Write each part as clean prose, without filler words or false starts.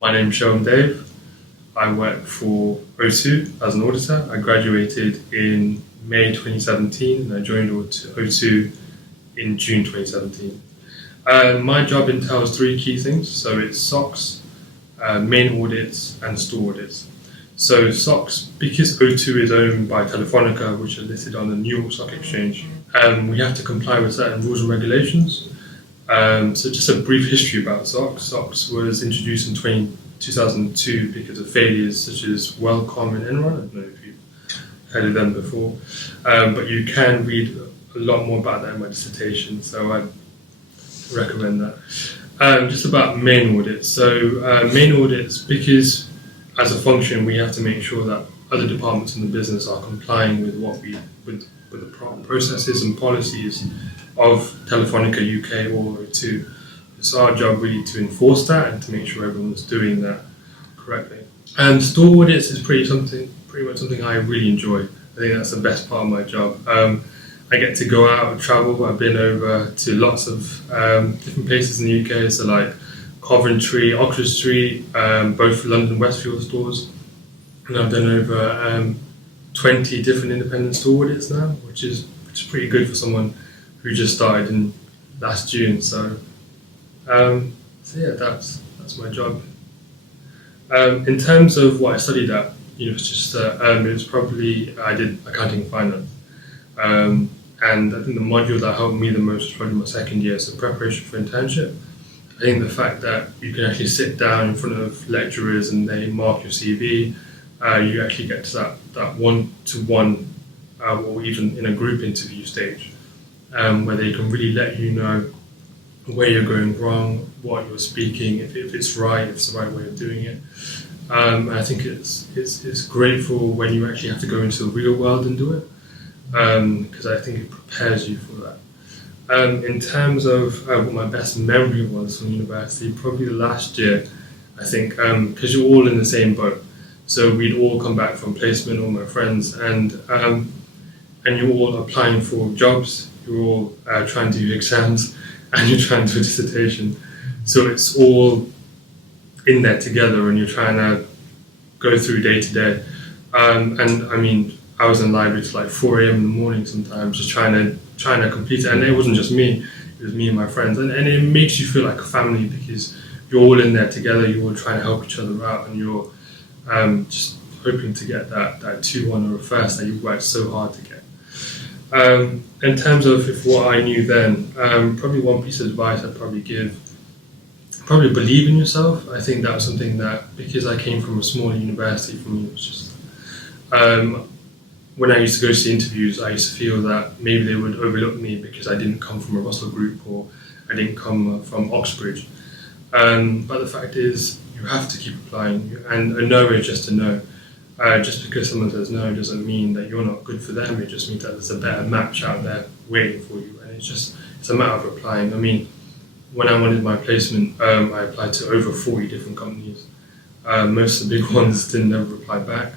My name's Shohum Dave. I work for O2 as an auditor. I graduated in May 2017 and I joined O2 in June 2017. My job entails three key things. So it's SOX, main audits and store audits. So SOX, because O2 is owned by Telefonica, which is listed on the New York Stock Exchange, we have to comply with certain rules and regulations. So just a brief history about SOX. SOX was introduced in 2002 because of failures such as WellCom and Enron. I don't know if you've heard of them before, but you can read a lot more about that in my dissertation, so I recommend that. Just about main audits. So main audits, because as a function we have to make sure that other departments in the business are complying with with the processes and policies of Telefonica UK or O2. It's our job really to enforce that and to make sure everyone's doing that correctly. And store audits is pretty much something I really enjoy. I think that's the best part of my job. I get to go out and travel. I've been over to lots of different places in the UK, so like Coventry, Oxford Street, both London Westfield stores, and I've done over 20 different independent store audits now, which is pretty good for someone who just started in last June. So yeah, that's my job. In terms of what I studied at University of Chichester, I did accounting and finance. And I think the module that helped me the most was probably my second year, so preparation for internship. I think the fact that you can actually sit down in front of lecturers and they mark your CV, you actually get to that one-to-one or even in a group interview stage, where they can really let you know where you're going wrong, what you're speaking, if it's right, if it's the right way of doing it. I think it's grateful when you actually have to go into the real world and do it, because I think it prepares you for that. In terms of what my best memory was from university, probably the last year, I think, because you're all in the same boat. So we'd all come back from placement, all my friends, and you're all applying for jobs, you're all trying to do exams, and you're trying to do a dissertation. So it's all in there together and you're trying to go through day to day. And I mean, I was in the library till like 4 a.m. in the morning sometimes, just trying to complete it. And it wasn't just me, it was me and my friends. And it makes you feel like a family because you're all in there together, you're all trying to help each other out, and you're just hoping to get that 2-1 or a first that you worked so hard to get. In terms of what I knew then, probably one piece of advice I'd probably give, probably believe in yourself. I think that was something that, because I came from a small university, for me it was just, when I used to go to the interviews, I used to feel that maybe they would overlook me because I didn't come from a Russell group or I didn't come from Oxbridge. But the fact is, you have to keep applying, and a no is just a no. Just because someone says no doesn't mean that you're not good for them. It just means that there's a better match out there waiting for you, and it's a matter of applying. I mean, when I wanted my placement, I applied to over 40 different companies. Most of the big ones didn't ever reply back,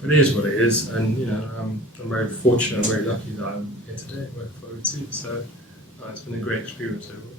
but it is what it is. And I'm very fortunate, I'm very lucky that I'm here today working for O2. So it's been a great experience overall.